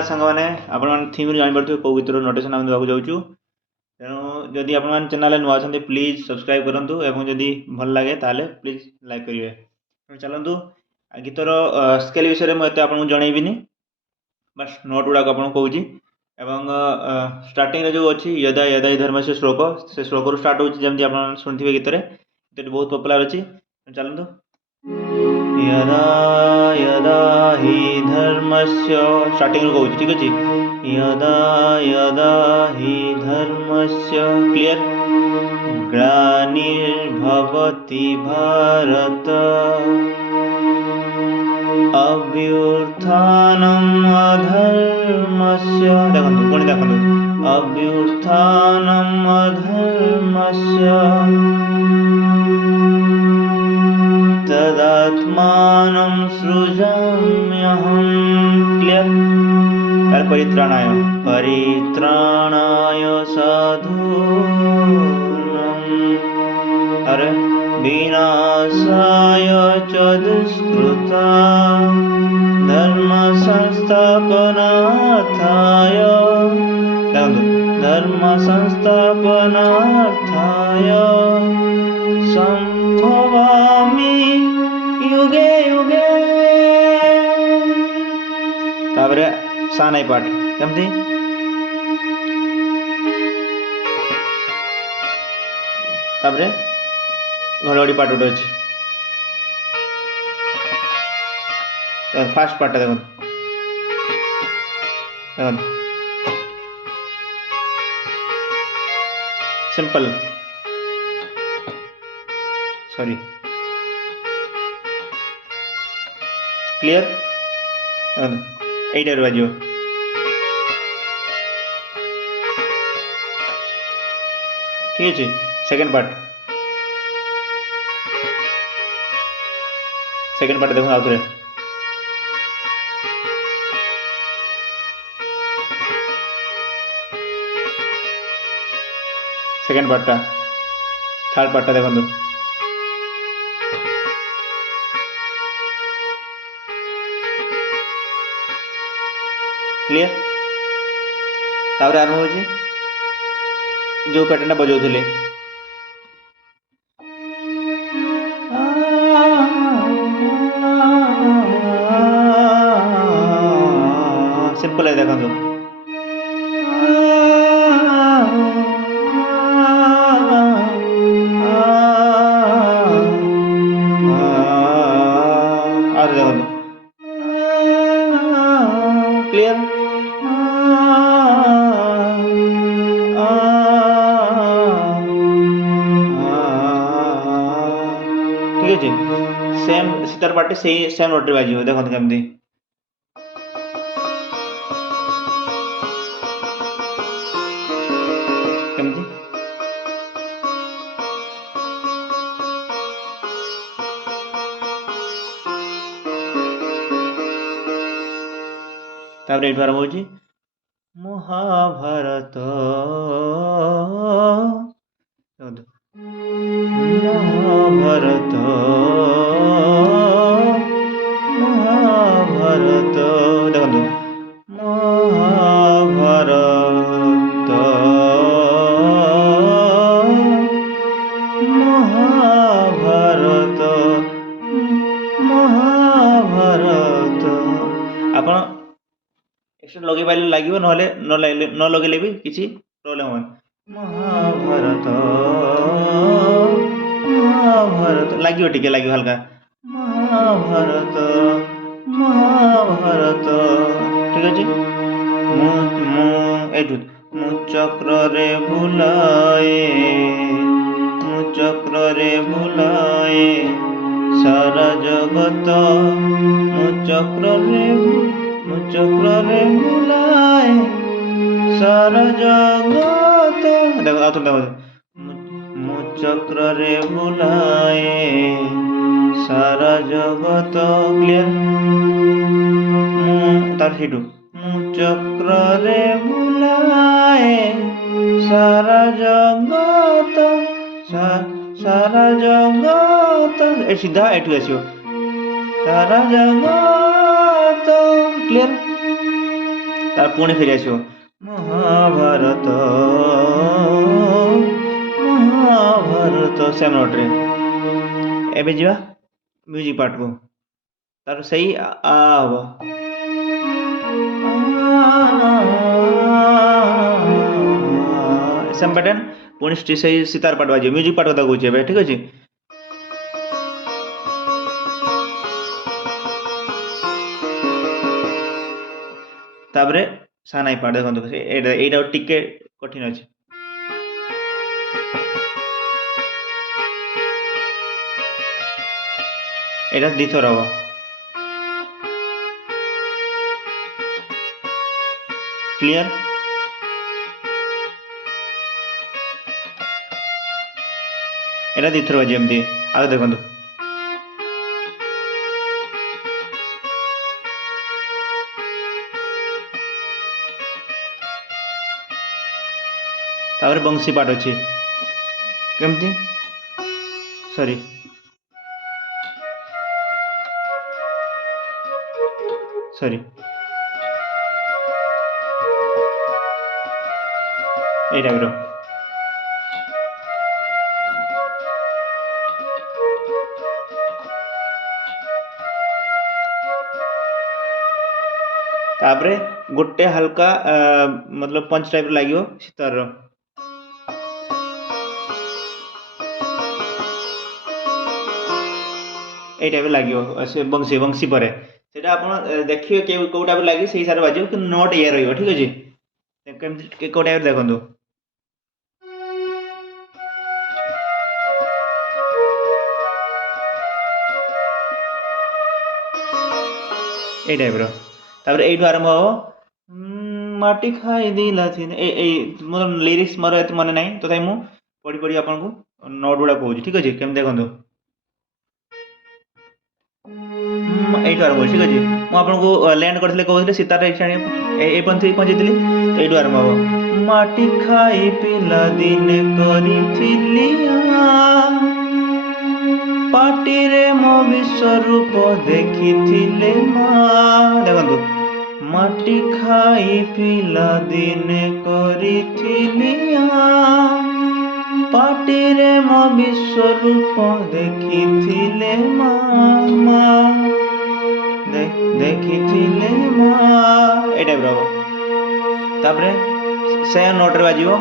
ହେଲା ସାଙ୍ଗମାନେ ଆପଣମାନେ ଥିମ୍ରୁ ଜାଣିପାରୁଥିବେ କେଉଁ ଗୀତର ନୋଟେସନ୍ ଆମେ ଦେବାକୁ ଯାଉଛୁ। ତେଣୁ ଯଦି ଆପଣମାନେ ଚ୍ୟାନେଲ୍ରେ ନୂଆ ଅଛନ୍ତି ପ୍ଲିଜ୍ ସବସ୍କ୍ରାଇବ୍ କରନ୍ତୁ ଏବଂ ଯଦି ଭଲ ଲାଗେ ତାହେଲେ ପ୍ଲିଜ୍ ଲାଇକ୍ କରିବେ। ଚାଲନ୍ତୁ ଗୀତର ସ୍କେଲ୍ ବିଷୟରେ ମୁଁ ଏତେ ଆପଣଙ୍କୁ ଜଣେଇବିନି, ବାସ୍ ନୋଟ୍ ଗୁଡ଼ାକ ଆପଣଙ୍କୁ କହୁଛି। ଏବଂ ଷ୍ଟାର୍ଟିଂରେ ଯେଉଁ ଅଛି ୟଦା ୟଦା ହି ଧର୍ମସ୍ୟ ଶ୍ଲୋକ, ସେ ଶ୍ଲୋକରୁ ଷ୍ଟାର୍ଟ ହେଉଛି, ଯେମିତି ଆପଣ ଶୁଣିଥିବେ ଗୀତରେ। ଗୀତଟି ବହୁତ ପପୁଲାର ଅଛି। ଚାଲନ୍ତୁ। यदा यदा हि धर्मस्य स्टार्टिंग कहूँ, ठीक अच्छे। यदा यदा हि धर्मस्य क्लियर ग्लानिर्भवति भारत अभ्युत्थानम् अधर्मस्य देखंतु पुणी देखंतु अभ्युत्थानम् अधर्मस्य तदात्मानं सृजाम्यहं क्लियर परित्राणाय साधूनां अरे विनाशाय च दुष्कृता धर्म संस्थापनार्थाय संभवामि युगे युगे। तापरे सानाई पाठ केमती तापरे घड़घड़ी पाठ गोटे अच्छे। फास्ट पार्ट देखो सिंपल सॉरी क्लियर एट बाजो ठीक है। सेकेंड पार्ट देखो आउ थे सेकेंड पार्टा थर्ड पार्टा देखो क्लियर। तापर आरंभ हो जो पैटर्न बजाऊले सिंपल है देखो क्लियर। ठीक है सेम सितार पार्टी से सेम नोट बाजी देखो केमती केमती तापर एट आरंभ होची महाभारत महाभारत महाभारत देखो महाभारत महाभारत महाभारत आपण एक्स्ट्रा लगे पारे लगे न लगे भी किसी प्रोब्लेम हो। महाभारत महाभारत लगे टे लगे हल्का महाभारत महाभारत ठीक अच्छे। मुचक्र रे भुलाए सारा जगत मुचक्र रे भुलाए सारा जगत देखो मुचक्र रे भुलाए सारा जगत क्लियर। तार हिटू मुचक्र रे भुलाए सारा जगत सारा जगत ए सीधा एठू आसियो सारा जगत क्लियर। तार पुणी फेरी आसो महाभारत महाभारत सेम नोट रे एबे जीवा म्यूजिक पार्ट को तार सही आ हबो सेम पैटर्न पुणी सही सितार पार्ट बाजियो म्यूजिक पार्ट कथा कहूची एबे ठीक अछि तापरे सानाई पार्ट देखंतु एटा टिके कठिन अछि एटा दिथर हबो क्लियर एटा दिथर बाजी एमती आ देखंतु तापरे बंसी पार्ट अछि केमती सॉरी सॉरी ए टाइप रो तापरे गोटे हल्का मतलब पंच टाइप लागियो सितार रो ए टाइप लागियो से बंसी बंसी परे सेटा आपण देखियो के को टाइप लागि सेही सारे बाजियो कि नोट एयर रहियो ठीक अछि केमती को टाइप देखंतु ए टाइप रो तापर एठु आरंभ हो माटी खाई दिला थिन ए मतलब लिरिक्स मोर एत मन नाही तो ताई मु पढी पढी आपन को नोट गुडा कहूची ठीक अछि केम देखंतु एठु आरंभ ठीक अछि मु आपन को लैंड करथले कहथले सीतार इछाणी ए पंथी पहुंचीतली एठु आरंभ हो माटी खाई पिला दिन करिथिलिया पाटिरे मो विश्वरूप देखिथिले मा देखंतु माटी खाई पिला दिने करिथिलिया पाटिरे मो विश्वरूप देखिथिले मा देखिथिले मा ए टाइप रो तापरे से नोट रे बाजियो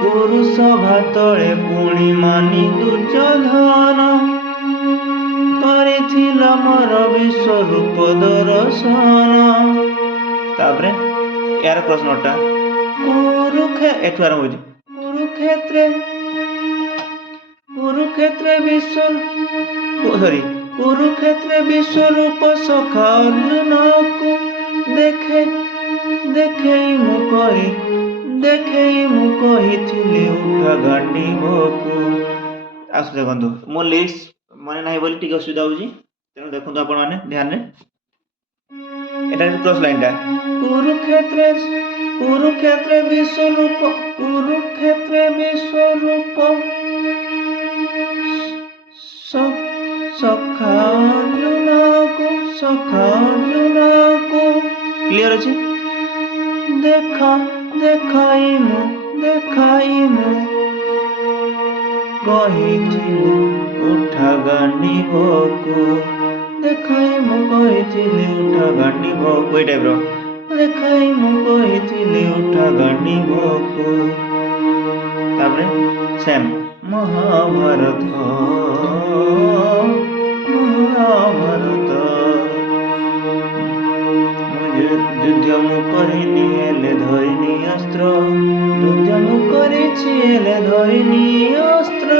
पुरुष भातळे पुणी मानी दुर्योधन करिथिला मोर विश्वरूप दर्शन तापरे यार प्रश्नटा एठु आरंभ होची कुरुक्षेत्र विश्वरूप सखा अर्जुन को देखे मु कहिथिले उठा गांडी बकु आस देखंतु मो लिरिक्स माने नाही बोली टिक असुविधा होची तेनु देखंतु आपण माने ध्यान रे एटा क्रॉस लाइन टा कुरुक्षेत्र विश्वरूप सखा अर्जुन को क्लियर अछि देखाई मु कहिथिले उठा गांडी बकु देखाई मु कहिथिले उठा गांडी बकु ए टाइप रो देखाई मु कहिथिले उठा गांडी बकु तापरे सेम महाभारत युद्ध मु करिनी एले धरिनी अस्त्र युद्ध मु करिछि एले धरिनी अस्त्र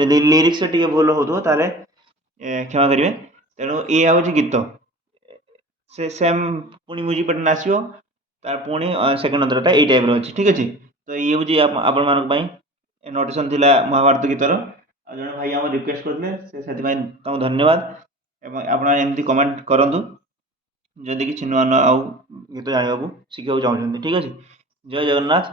यदि लिरिक्स टिके भूल होतो ताले क्षमा करिवे तेणु ए आउची गीत से सेम पुणी म्यूजिक पैटर्न आसियो तार पुणी सेकंड अंतरटा ए टाइप रो अछि ठीक अछि तो ये बुझी आपण मानक पई नोटिशन थिला महाभारत गीतर आ जण भाई हम रिक्वेस्ट करले से सेति पई तम धन्यवाद एवं आपण एमती कमेंट करंतु जदि किछि नुआ नुआ आउ गीत जानिबाकू शिखिबाकू चाहूछन्ती ठीक अछि जय जगन्नाथ।